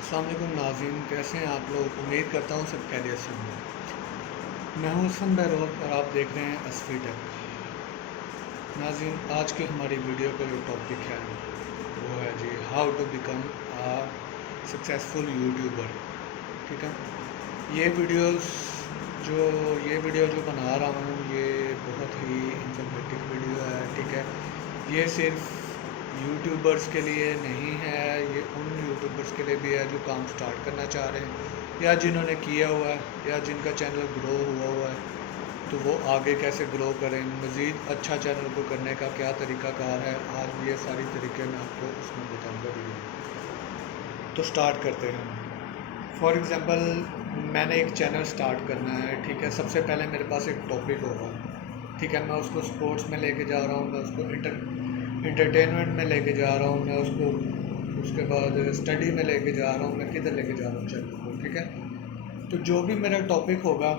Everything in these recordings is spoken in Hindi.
अस्सलाम वालेकुम नाज़रीन, कैसे हैं आप लोग। उम्मीद करता हूँ सब खैरियत से होंगे। मैं हूँ हसन बहरोल और आप देख रहे हैं असफी टेक। नाज़रीन, आज की हमारी वीडियो का जो टॉपिक है वो है जी how to become a successful YouTuber. ठीक है, ये वीडियोस ये वीडियो जो बना रहा हूँ ये बहुत ही इंफॉर्मेटिव वीडियो है। ठीक है, ये सिर्फ यूट्यूबर्स के लिए नहीं है, ये उन यूट्यूबर्स के लिए भी है जो काम स्टार्ट करना चाह रहे हैं या जिन्होंने किया हुआ है या जिनका चैनल ग्रो हुआ है, तो वो आगे कैसे ग्रो करें, मज़ीद अच्छा चैनल को करने का क्या तरीक़ाकार है। आज ये सारी तरीके मैं आपको उसमें बताऊँगा वीडियो। तो स्टार्ट करते हैं। फॉर एग्ज़ाम्पल, मैंने एक चैनल स्टार्ट करना है। ठीक है, सबसे पहले मेरे पास एक टॉपिक होगा। ठीक है, मैं उसको स्पोर्ट्स में लेके जा रहा हूँ, मैं उसको इंटरटेनमेंट में लेके जा रहा हूँ, मैं उसको उसके बाद स्टडी में लेके जा रहा हूँ, मैं किधर लेके जा रहा हूँ चैनल को। ठीक है, तो जो भी मेरा टॉपिक होगा,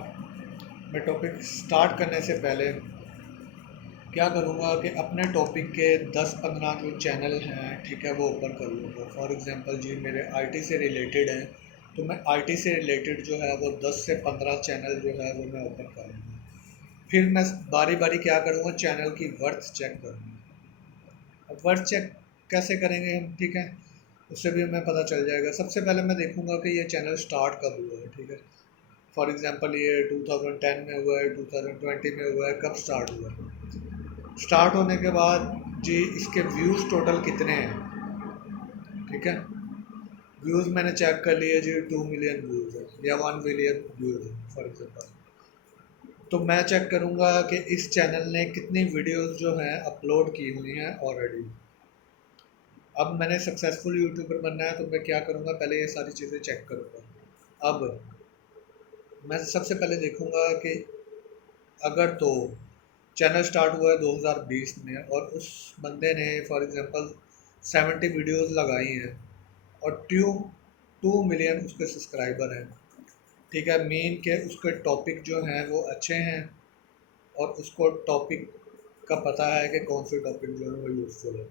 मैं टॉपिक स्टार्ट करने से पहले क्या करूँगा कि अपने टॉपिक के 10-15 जो चैनल हैं, ठीक है, वो ओपन कर लूँगा। फॉर एग्ज़ाम्पल जी, मेरे आईटी से रिलेटेड हैं, तो मैं आईटी से रिलेटेड जो है वो 10 से 15 चैनल जो है वो मैं ओपन कर लूँगा। फिर मैं बारी बारी क्या करूँगा, चैनल की वर्थ चेक करूँगा। अब वर्थ चेक कैसे करेंगे हम, ठीक है, उससे भी हमें पता चल जाएगा। सबसे पहले मैं देखूँगा कि ये चैनल स्टार्ट कब हुआ है। ठीक है, फॉर एग्ज़ाम्पल ये 2010 में हुआ है, 2020 में हुआ है, कब स्टार्ट हुआ है। स्टार्ट होने के बाद जी इसके व्यूज़ टोटल कितने हैं। ठीक है, व्यूज़ मैंने चेक कर लिए जी, 2 मिलियन व्यूज़ है या 1 मिलियन व्यूज़ है फॉर एग्जांपल। तो मैं चेक करूँगा कि इस चैनल ने कितनी वीडियोस जो हैं अपलोड की हुई हैं ऑलरेडी। अब मैंने सक्सेसफुल यूट्यूबर बनना है, तो मैं क्या करूँगा, पहले ये सारी चीज़ें चेक करूँगा। अब मैं सबसे पहले देखूँगा कि अगर तो चैनल स्टार्ट हुआ है 2020 में और उस बंदे ने फॉर एग्जांपल 70 वीडियोस लगाई हैं और 2 मिलियन उसके सब्सक्राइबर हैं। ठीक है, मेन के उसके टॉपिक जो हैं वो अच्छे हैं और उसको टॉपिक का पता है कि कौन से टॉपिक जो है वो यूज़फुल है।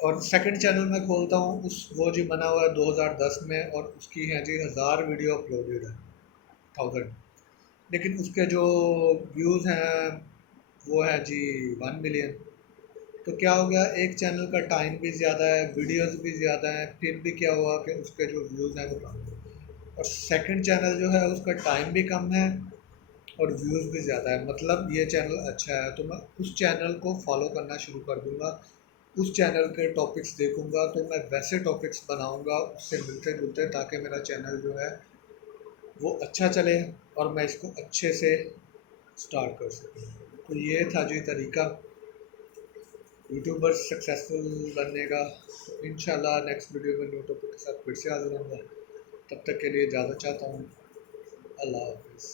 और सेकंड चैनल मैं खोलता हूँ, उस वो जी बना हुआ है 2010 में और उसकी है जी 1000 वीडियो अपलोडेड है, 1000। लेकिन उसके जो व्यूज़ हैं वो है जी 1 मिलियन। तो क्या हो गया, एक चैनल का टाइम भी ज़्यादा है, वीडियोस भी ज़्यादा हैं, फिर भी क्या हुआ कि उसके जो व्यूज़ हैं वो कम हैं। और सेकंड चैनल जो है उसका टाइम भी कम है और व्यूज़ भी ज़्यादा है, मतलब ये चैनल अच्छा है। तो मैं उस चैनल को फॉलो करना शुरू कर दूँगा, उस चैनल के टॉपिक्स देखूँगा, तो मैं वैसे टॉपिक्स बनाऊँगा उससे मिलते जुलते, ताकि मेरा चैनल जो है वो अच्छा चले और मैं इसको अच्छे से स्टार्ट कर सकूँ। तो ये था जी तरीका यूट्यूबर सक्सेसफुल बनने का। तो इंशाल्लाह नेक्स्ट वीडियो में न्यू टॉपिक के साथ फिर से हाजिर होऊंगा। तब तक के लिए इजाज़त चाहता हूँ। अल्लाह हाफ़िज़।